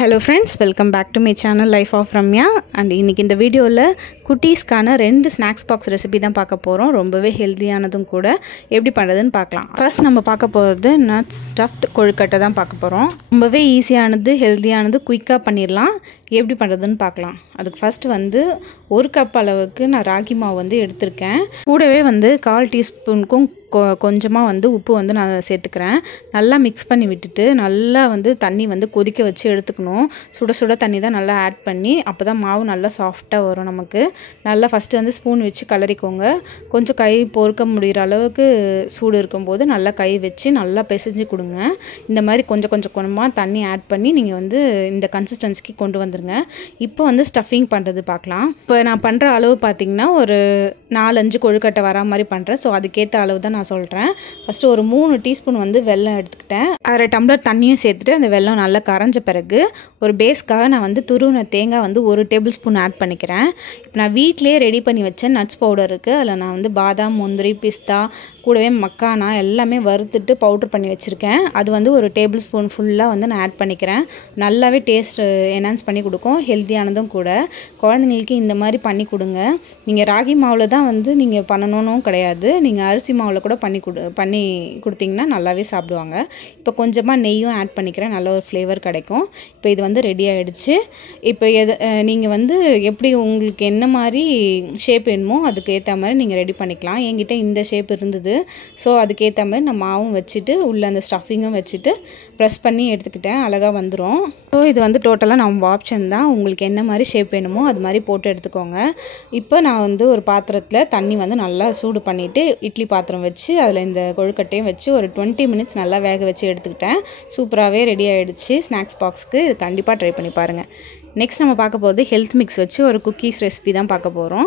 Hello friends, welcome back to my channel Life of Ramya and இன்னைக்கு இந்த வீடியோல குட்டீஸ்க்கான ரெண்டு ஸ்நாக்ஸ் பாக்ஸ் ரெசிபி தான் பார்க்க போறோம். ரொம்பவே ஹெல்தியானதும் கூட. எப்படி பண்றதுன்னு பார்க்கலாம். ஃபர்ஸ்ட் நம்ம பார்க்க போறது நட்ஸ் ஸ்டஃப்ட் கொழுக்கட்டை தான் பார்க்க போறோம். ரொம்பவே ஈஸியானது, ஹெல்தியானது, குயிக்கா பண்ணிரலாம். எப்படி பண்றதுன்னு பார்க்கலாம். அதுக்கு ஃபர்ஸ்ட் வந்து 1 கப் அளவுக்கு நான் ராகி மாவு வந்து எடுத்துர்க்கேன். கூடவே வந்து 1/4 டீஸ்பூனுக்கும் கொஞ்சமாக வந்து உப்பு வந்து நான் சேர்த்துக்கிறேன். நல்லா மிக்ஸ் பண்ணி விட்டுட்டு நல்லா வந்து தண்ணி வந்து கொதிக்க வச்சு எடுத்துக்கணும். சுட சுட தண்ணி தான் நல்லா ஆட் பண்ணி அப்போ தான் மாவு நல்லா சாஃப்டாக வரும் நமக்கு. நல்லா ஃபஸ்ட்டு வந்து ஸ்பூன் வச்சு கலரிக்கோங்க. கொஞ்சம் கை பொறுக்க முடிகிற அளவுக்கு சூடு இருக்கும்போது நல்லா கை வச்சு நல்லா பிசைஞ்சு கொடுங்க. இந்த மாதிரி கொஞ்சம் கொஞ்சமாக தண்ணி ஆட் பண்ணி நீங்கள் வந்து இந்த கன்சிஸ்டன்சிக்கு கொண்டு வந்துடுங்க. இப்போ வந்து ஸ்டஃபிங் பண்ணுறது பார்க்கலாம். இப்போ நான் பண்ணுற அளவு பார்த்திங்கன்னா ஒரு 4-5 கொழுக்கட்டை வரா மாதிரி பண்ணுறேன். ஸோ அதுக்கேற்ற அளவு தான் நான் சொல்கிறேன். ஃபஸ்ட்டு ஒரு 3 டீஸ்பூன் வந்து வெல்லம் எடுத்துக்கிட்டேன். 1/2 டம்ளர் தண்ணியும் சேர்த்துட்டு அந்த வெல்லம் நல்லா கரைஞ்ச பிறகு ஒரு பேஸ்க்காக நான் வந்து துருவின தேங்காய் வந்து 1 டேபிள் ஸ்பூன் ஆட் பண்ணிக்கிறேன். இப்போ நான் வீட்டிலே ரெடி பண்ணி வச்ச நட்ஸ் பவுடர் இருக்குது. அதில் நான் வந்து பாதாம், முந்திரி, பிஸ்தா, கூடவே மக்கானா எல்லாமே வறுத்துட்டு பவுட்ரு பண்ணி வச்சுருக்கேன். அது வந்து ஒரு டேபிள் ஸ்பூன் ஃபுல்லாக வந்து நான் ஆட் பண்ணிக்கிறேன். நல்லாவே டேஸ்ட் என்ஹான்ஸ் பண்ணி கொடுக்கும், ஹெல்த்தியானதும் கூட. குழந்தைங்களுக்கு இந்த மாதிரி பண்ணி கொடுங்க. நீங்கள் ராகி மாவில் தான் வந்து நீங்கள் பண்ணணும்னு கிடையாது. நீங்கள் அரிசி மாவில் கூட பண்ணி கொடுத்தீங்கன்னா நல்லாவே சாப்பிடுவாங்க. இப்போ கொஞ்சமாக நெய்யும் ஆட் பண்ணிக்கிறேன். நல்ல ஒரு ஃப்ளேவர் கிடைக்கும். இப்போ இது வந்து ரெடி ஆகிடுச்சு. இப்போ நீங்கள் வந்து எப்படி உங்களுக்கு என்ன மாதிரி ஷேப் வேணுமோ அதுக்கு ஏற்ற மாதிரி நீங்கள் ரெடி பண்ணிக்கலாம். என்கிட்ட இந்த ஷேப் இருந்தது. ஸோ அதுக்கேற்ற மாதிரி நான் மாவும் வச்சுட்டு உள்ளே அந்த ஸ்டஃபிங்கும் வச்சுட்டு ப்ரெஸ் பண்ணி எடுத்துக்கிட்டேன். அழகாக வந்துடும். ஸோ இது வந்து டோட்டலாக நம்ம ஆப்ஷன் தான். உங்களுக்கு என்ன மாதிரி ஷேப் வேணுமோ அது மாதிரி போட்டு எடுத்துக்கோங்க. இப்போ நான் வந்து ஒரு பாத்திரத்தில் தண்ணி வந்து நல்லா சூடு பண்ணிவிட்டு இட்லி பாத்திரம் வச்சு அதில் இந்த கொழுக்கட்டையும் வச்சு ஒரு 20 மினிட்ஸ் நல்லா வேக வச்சு எடுத்துக்கிட்டேன். சூப்பராகவே ரெடி ஆகிடுச்சு ஸ்நாக்ஸ் பாக்ஸ்க்கு. இது கண்டிப்பாக ட்ரை பண்ணி பாருங்கள். நெக்ஸ்ட் நம்ம பார்க்க போகிறது ஹெல்த் மிக்ஸ் வச்சு ஒரு குக்கீஸ் ரெசிபி தான் பார்க்க போகிறோம்.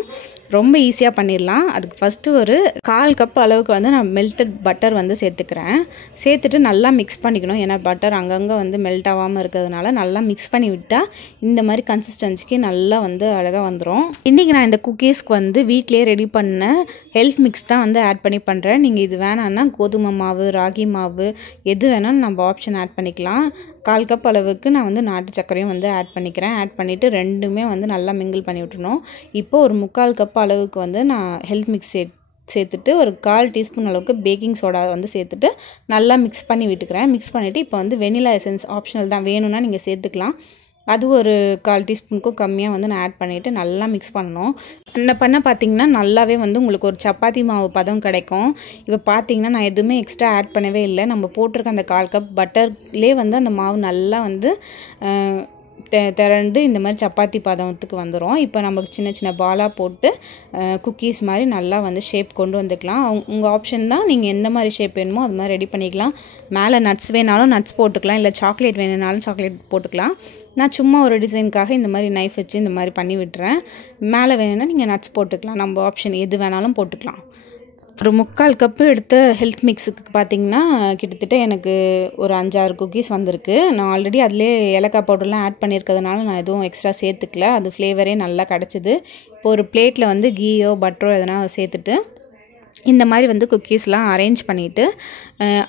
ரொம்ப ஈஸியாக பண்ணிடலாம். அதுக்கு ஃபஸ்ட்டு ஒரு 1/4 கப் அளவுக்கு வந்து நான் மெல்டட் பட்டர் வந்து சேர்த்துக்கிறேன். சேர்த்துட்டு நல்லா மிக்ஸ் பண்ணிக்கணும். ஏன்னா பட்டர் அங்கங்கே வந்து மெல்ட் ஆகாமல் இருக்கிறதுனால நல்லா மிக்ஸ் பண்ணி விட்டால் இந்த மாதிரி கன்சிஸ்டன்சிக்கு நல்லா வந்து அழகாக வந்துடும். இன்றைக்கி நான் இந்த குக்கீஸ்க்கு வந்து வீட்டிலே ரெடி பண்ண ஹெல்த் மிக்ஸ் தான் வந்து ஆட் பண்ணி பண்ணுறேன். நீங்கள் இது வேணான்னா கோதுமை மாவு, ராகி மாவு எது வேணாலும் நம்ம ஆப்ஷன் ஆட் பண்ணிக்கலாம். 1/4 கப் அளவுக்கு நான் வந்து நாட்டு சர்க்கரையும் வந்து ஆட் பண்ணிக்கிறேன். ஆட் பண்ணிவிட்டு ரெண்டுமே வந்து நல்லா மிங்கிள் பண்ணி விட்டுணும். இப்போ ஒரு 3/4 கப் அளவுக்கு வந்து நான் ஹெல்த் மிக்ஸ் சேர்த்துட்டு ஒரு 1/4 டீஸ்பூன் அளவுக்கு பேக்கிங் சோடா வந்து சேர்த்துட்டு நல்லா மிக்ஸ் பண்ணி விட்டுக்கிறேன். மிக்ஸ் பண்ணிவிட்டு இப்போ வந்து வெனிலா எசன்ஸ் ஆப்ஷனல் தான், வேணும்னா நீங்கள் சேர்த்துக்கலாம். அது ஒரு 1/4 டீஸ்பூனுக்கும் கம்மியாக வந்து நான் ஆட் பண்ணிவிட்டு நல்லா மிக்ஸ் பண்ணணும். பண்ண பார்த்திங்கன்னா நல்லாவே வந்து உங்களுக்கு ஒரு சப்பாத்தி மாவு பதம் கிடைக்கும். இப்போ பார்த்திங்கன்னா நான் எதுவுமே எக்ஸ்ட்ரா ஆட் பண்ணவே இல்லை. நம்ம போட்டிருக்க அந்த 1/4 கப் பட்டர்லேயே வந்து அந்த மாவு நல்லா வந்து திரண்டு இந்த மாதிரி சப்பாத்தி பதத்துக்கு வந்துடும். இப்போ நமக்கு சின்ன சின்ன பாலாக போட்டு குக்கீஸ் மாதிரி நல்லா வந்து ஷேப் கொண்டு வந்துக்கலாம். உங்கள் ஆப்ஷன் தான். நீங்கள் எந்த மாதிரி ஷேப் வேணுமோ அது மாதிரி ரெடி பண்ணிக்கலாம். மேலே நட்ஸ் வேணாலும் நட்ஸ் போட்டுக்கலாம், இல்லை சாக்லேட் வேணுனாலும் சாக்லேட் போட்டுக்கலாம். நான் சும்மா ஒரு டிசைனுக்காக இந்த மாதிரி நைஃப் வச்சு இந்த மாதிரி பண்ணி விட்டுறேன். மேலே வேணும்னா நீங்கள் நட்ஸ் போட்டுக்கலாம். நம்ம ஆப்ஷன் எது வேணாலும் போட்டுக்கலாம். ஒரு 3/4 கப்பு எடுத்த ஹெல்த் மிக்ஸுக்கு பார்த்திங்கன்னா கிட்டத்தட்ட எனக்கு ஒரு 5-6 குக்கீஸ் வந்திருக்கு. நான் ஆல்ரெடி அதிலே ஏலக்காய் பவுடர்லாம் ஆட் பண்ணியிருக்கிறதுனால நான் எதுவும் எக்ஸ்ட்ரா சேர்த்துக்கல. அது ஃப்ளேவரே நல்லா கிடச்சிது. இப்போ ஒரு பிளேட்டில் வந்து கீயோ பட்டரோ எதனா சேர்த்துட்டு இந்த மாதிரி வந்து குக்கீஸ்லாம் அரேஞ்ச் பண்ணிவிட்டு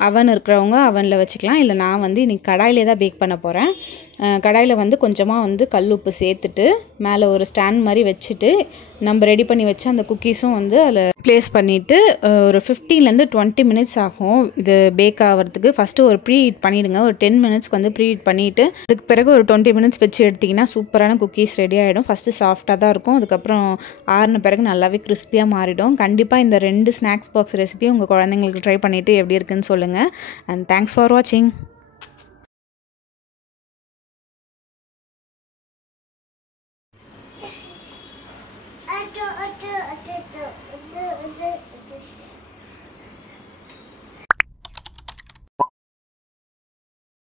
அவன் இருக்கிறவங்க அவனில் வச்சுக்கலாம். இல்லை நான் வந்து இன்றைக்கி கடாயிலே தான் பேக் பண்ண போகிறேன். கடாயில் வந்து கொஞ்சமாக வந்து கல் உப்பு சேர்த்துட்டு மேலே ஒரு ஸ்டாண்ட் மாதிரி வச்சுட்டு நம்ம ரெடி பண்ணி வச்ச அந்த குக்கீஸும் வந்து அதில் ப்ளேஸ் பண்ணிவிட்டு ஒரு 15-20 மினிட்ஸ் ஆகும் இது பேக் ஆகிறதுக்கு. ஃபஸ்ட்டு ஒரு ப்ரீ ஹீட் பண்ணிவிடுங்க. ஒரு 10 மினிட்ஸ்க்கு வந்து ப்ரீ ஹீட் பண்ணிவிட்டு அதுக்கு பிறகு ஒரு 20 மினிட்ஸ் வச்சு எடுத்திங்கன்னா சூப்பரான குக்கீஸ் ரெடி ஆகிடும். ஃபஸ்ட்டு சாஃப்டாக தான் இருக்கும். அதுக்கப்புறம் ஆறின பிறகு நல்லாவே கிறிஸ்பியாக மாறிடும். கண்டிப்பாக இந்த 2 ஸ்நாக்ஸ் பாக்ஸ் ரெசிபியும் உங்கள் குழந்தைங்களுக்கு ட்ரை பண்ணிவிட்டு எப்படி இருக்குன்னு சொல்லுங்கள். அண்ட் தேங்க்ஸ் ஃபார் வாட்சிங்.